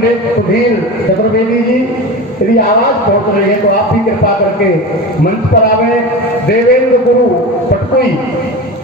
पंडित सुधीर चतुर्वेदी जी, यदि आवाज पहुंच रही है तो आप भी कृपा करके मंच पर आवे। देवेंद्र गुरु पटकुई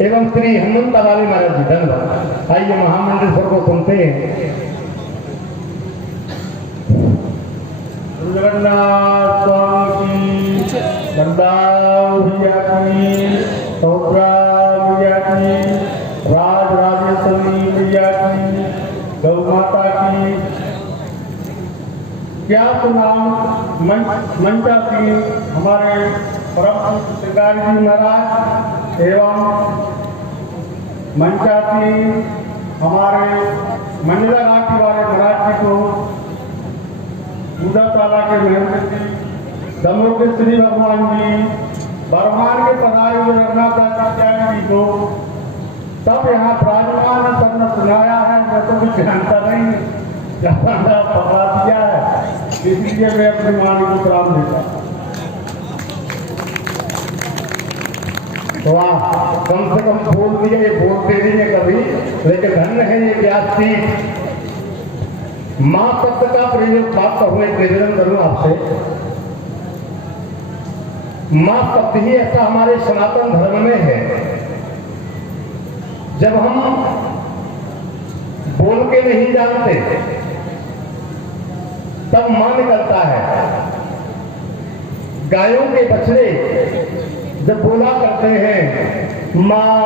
एवं श्री हनुमंत वाले महाराज जी धन्यवाद। आइए महामंडलेश्वर को सुनते हैं। जगन्नाथ स्वामी की, गंगा की, सौभ्रा की, राज राजेश्वरी मैया की, गौ माता की, क्या सुनाम मंचा की हमारे परम श्रीकारी जी महाराज एवं मंचा की हमारे मंडला घाटी वाले महाराज जी को पूजा ताला के महंत जी, दमोह के श्री भगवान जी, बरमान के पधारे हुए रघुनाथ जी को सब यहाँ विराजमान सबने सुनाया है। मैं तो कुछ जानता नहीं, पकड़ा दिया है, इसलिए मैं अपनी वाणी को प्रणाम देता। तो आप कम से कम बोल दिए, ये बोलते नहीं है कभी, लेकिन धन्य है ये व्यास पीठ। मां शब्द का प्रयोग बात हुए निवेदन करूं आपसे। मां शब्द ही ऐसा हमारे सनातन धर्म में है, जब हम बोल के नहीं जानते तब मां निकलता है। गायों के बछड़े जब बोला करते हैं मां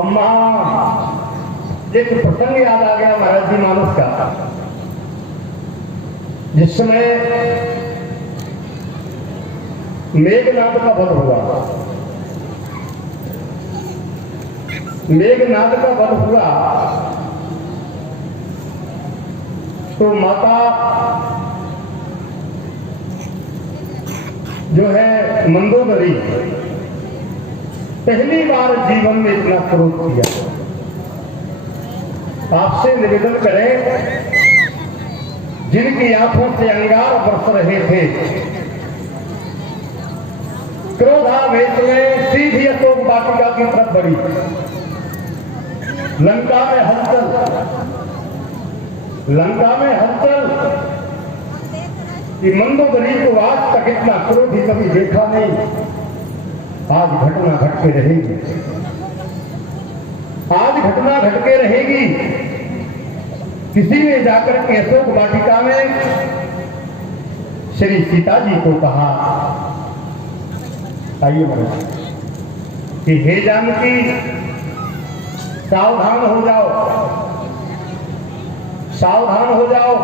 अम्मा, एक प्रसंग याद आ गया महाराज जी मानस का, जिस समय मेघनाद का वध हुआ। मेघनाद का वध हुआ तो माता जो है मंदोदरी पहली बार जीवन में इतना क्रोध किया। आपसे निवेदन करें, जिनकी आंखों से अंगार बरस रहे थे, क्रोधावेश में सीधी अशोक वाटिका की तरफ बढ़ी। लंका में हलचल कि मंदोदरी को आज तक इतना क्रोध ही कभी देखा नहीं। आज घटना घट के रहेगी, आज घटना घट के रहेगी। किसी ने जाकर के अशोक वाटिका में श्री सीता जी को कहा, आइए महाराज, कि हे जानकी सावधान हो जाओ, सावधान हो जाओ,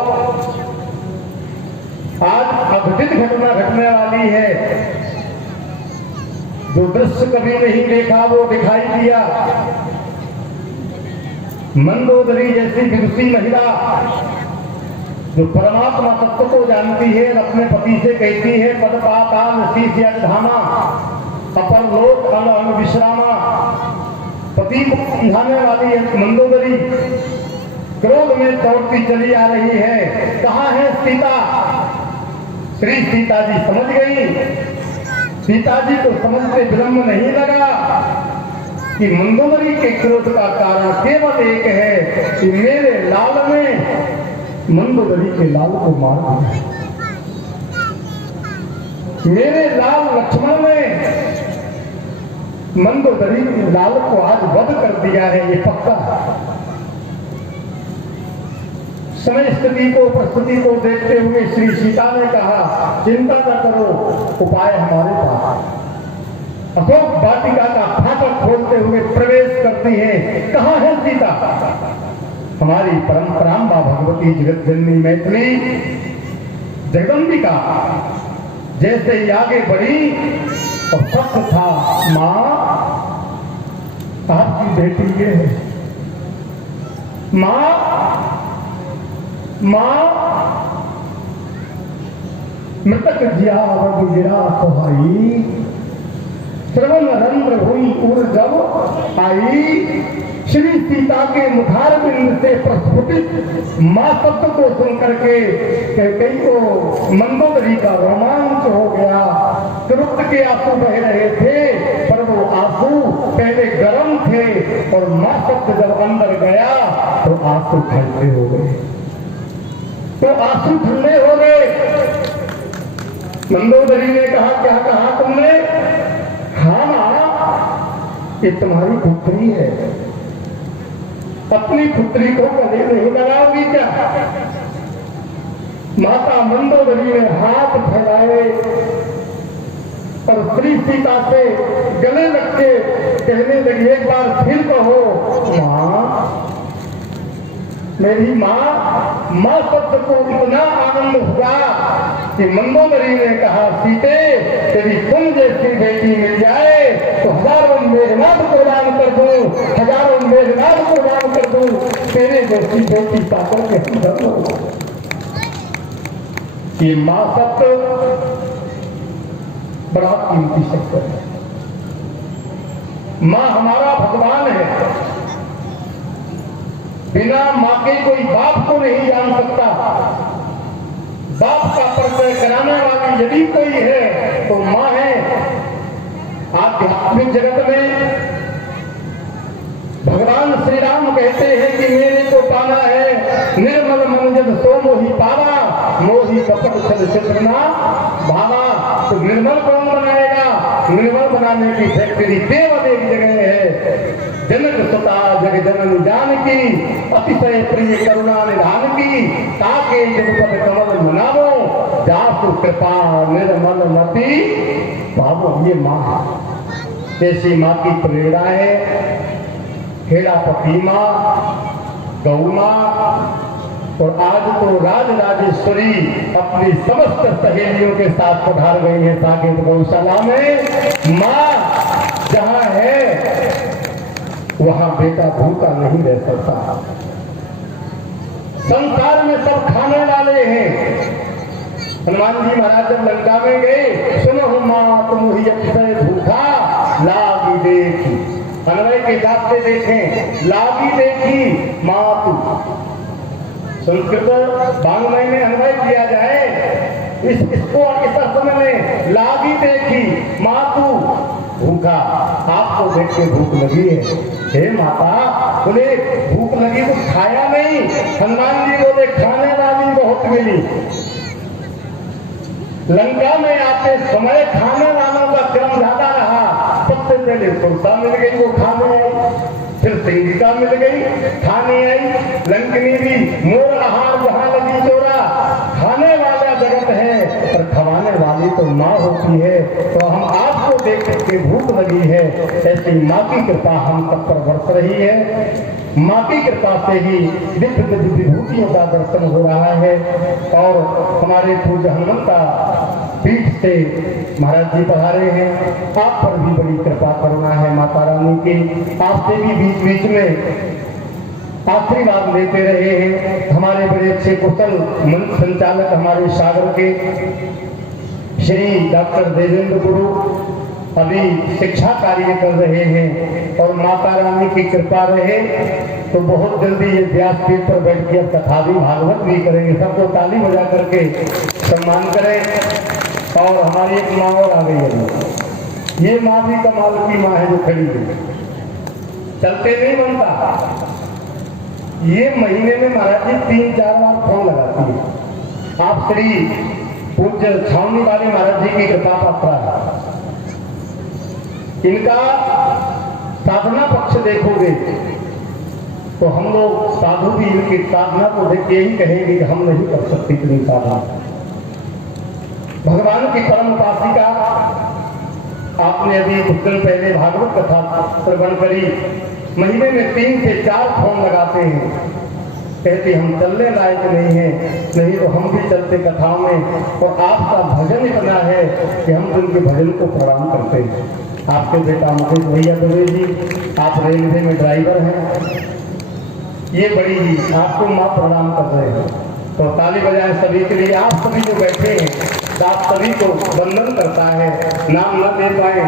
आज अद्भुत घटना घटने वाली है। जो दृश्य कभी नहीं देखा वो दिखाई दिया। मंदोदरी जैसी विदुषी महिला जो परमात्मा तत्व को जानती है, अपने पति से कहती है पद पाताल शीश धामा अपर लोक अल विश्रामा। पति को समझाने वाली मंदोदरी क्रोध में दौड़ती चली आ रही है। कहाँ है सीता? श्री सीता जी समझ गई। सीता जी को समझते विलंब नहीं लगा कि मंदोदरी के क्रोध का कारण केवल एक है कि मेरे लाल ने मंदोदरी के लाल को मार दिया, मेरे लाल लक्ष्मण ने मंदोदरी के लाल को आज वध कर दिया है, ये पक्का। समय स्थिति को प्रस्तुति को देखते हुए श्री सीता ने कहा, चिंता न करो, उपाय हमारे पास। अशोक वाटिका का फाटक खोलते हुए प्रवेश करती है। कहाँ है सीता? हमारी परंपरा मां भगवती जगत जननी मैथिली जगदम्बिका जैसे ही आगे बढ़ी और सत्य था, मां आपकी बेटी ये है। मां मृतक जिया वग गिरा कोहाई, श्रवण रंध्र हुई उर जब आई। श्री सीता के मुखार बिंद से प्रस्फुटित मां शब्द को सुन करके कई को मंदोदरी का रोमांच हो गया। क्रुद्ध के आंसू बह रहे थे, पर वो आंसू पहले गर्म थे और मां शब्द जब अंदर गया तो आंसू ठंडे हो गए। आंसू ठंडे हो गए। मंदोदरी ने कहा, क्या कहा तुमने? हाँ मां, ये तुम्हारी पुत्री है, अपनी पुत्री को गले नहीं लगाओगी क्या? माता मंदोदरी ने हाथ फैलाए और श्री सीता से गले लग के कहने लगी, एक बार फिर कहो मां, मेरी मां। मां शब्द को इतना आनंद हुआ कि मंदोदरी ने कहा, सीते यदि तुम जैसी बेटी मिल जाए तो हजारों मेघनाथ को दान कर दूं, हजारों मेघनाथ को दान कर दूं, तेरे जैसी बेटी पाकर के हम हो। ये मां शब्द बड़ा कीमती शब्द है। मां हमारा भगवान है। बिना मां के कोई बाप को नहीं जान सकता। बाप का परिचय कराने वाली यदि कोई है तो मां है। आध्यात्मिक जगत में भगवान श्री राम कहते हैं कि मेरे को पाना है, निर्मल मन जब सो मोहि पावा, मोहि कपट छल चित्रना भावा। तो निर्मल कौन बनाएगा? निर्मल बनाने की फैक्ट्री देव एक जगह है। जनक सुता जग जननी जानकी, अतिशय प्रिय करुणा निधान की, ताके जगपद कमल मनावो, जासु कृपा निर्मल मति पावो। ये मां, जैसी मां की प्रेरणा है हेड़ापति मां, गौ मां, और आज तो राज राजेश्वरी अपनी समस्त सहेलियों के साथ पधार गई है साकेत गौशाला में। मां जहां है वहां बेटा भूखा नहीं रह सकता। संसार में सब खाने वाले हैं। हनुमान जी महाराज जब लंका में गए, सुनो मां तुम ही अक्षय भूखा लागी देखी, अन्वय के जात से देखें, लागी देखी मां तू। संस्कृत वांग्मय में अन्वय किया जाए इसको इस अर्थ में, लागी देखी मां तू भूखा। आपको देख के भूख लगी है, हे माता। बोले भूख लगी तो खाया नहीं? हनुमान जी बोले खाने वाली बहुत मिली। लंका में आते समय खाने वालों का क्रम ज्यादा रहा। सबसे पहले तुलसा मिल गई, वो खाने आई, फिर सिंगिका मिल गई, खाने आई, लंकनी भी मोर आहार जहां लगी चोरा। खाने वाला जगत है पर खवाने वाली तो माँ होती है। तो हम आपको देख के भूख लगी है, ऐसी माँ की कृपा हम सब पर बरस रही है। माँ की कृपा से ही दिव्य दिव्य विभूतियों का दर्शन हो रहा है। और हमारे पूज्य हनुमंता पीठ से महाराज जी पधारे हैं। आप पर भी बड़ी कृपा करुणा है माता रानी की। आपसे भी बीच बीच में आशीर्वाद लेते रहे हैं। हमारे बड़े अच्छे कुशल मंच संचालक हमारे सागर के श्री डॉक्टर देवेंद्र गुरु अभी शिक्षा कार्य कर रहे हैं। और माता रानी की कृपा रहे तो बहुत जल्दी ये व्यासपीठ पर बैठ के कथा भी भागवत भी करेंगे। सबको ताली बजा करके सम्मान करें। और हमारी एक माँ और आ गई है, ये माँ भी कमाल की माँ है जो खड़ी है, चलते नहीं बनता। ये महीने में महाराज जी 3-4 बार फोन लगाती है। आप श्री पूज्य छावनी वाले महाराज जी की कृपा पात्रा है। इनका साधना पक्ष देखोगे तो हम लोग साधु भी इनकी साधना को देख के ही कहेंगे कि हम नहीं कर सकते इतनी साधना। भगवान की परम उपासिका, आपने अभी कुछ दिन पहले भागवत कथा श्रवण करी। महीने में 3 से 4 फोन लगाते हैं, कहते हम चलने लायक नहीं है, नहीं तो हम भी चलते कथाओं में। और आपका भजन इतना है कि हम उनके भजन को प्रणाम करते हैं। आपके बेटा मुकेश भैया दुबे जी, आप रेलवे में ड्राइवर हैं, ये बड़ी ही आपको माँ प्रणाम कर रहे हैं। तो ताली बजाएं सभी के लिए। आप सभी जो बैठे हैं, आप सभी को वंदन करता है। नाम न दे पाए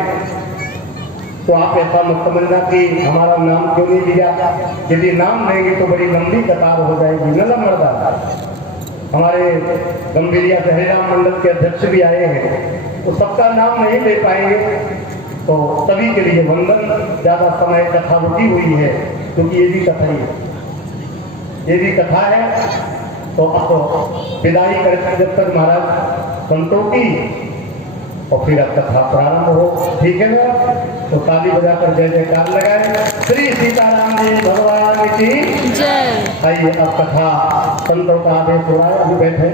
तो आप ऐसा मत समझना कि हमारा नाम क्यों नहीं लिया। यदि नाम लेंगे तो बड़ी लंबी कतार हो जाएगी। न मर्दा, हमारे गंभीरिया हरिराम मंडल के अध्यक्ष भी आए हैं, तो सबका नाम नहीं ले पाएंगे। तो सभी के लिए वंदन। ज्यादा समय कथा रुकी हुई है क्योंकि ये भी कथा ही है, ये भी कथा है। तो अब विदाई करके जब तक महाराज संतों की और फिर अब कथा प्रारंभ हो, ठीक है ना? तो ताली बजाकर जय जयकार लगाए। श्री सीताराम जी भगवान की जय। आइए अब कथा संतों का आदेश हो रहा है, अभी बैठे।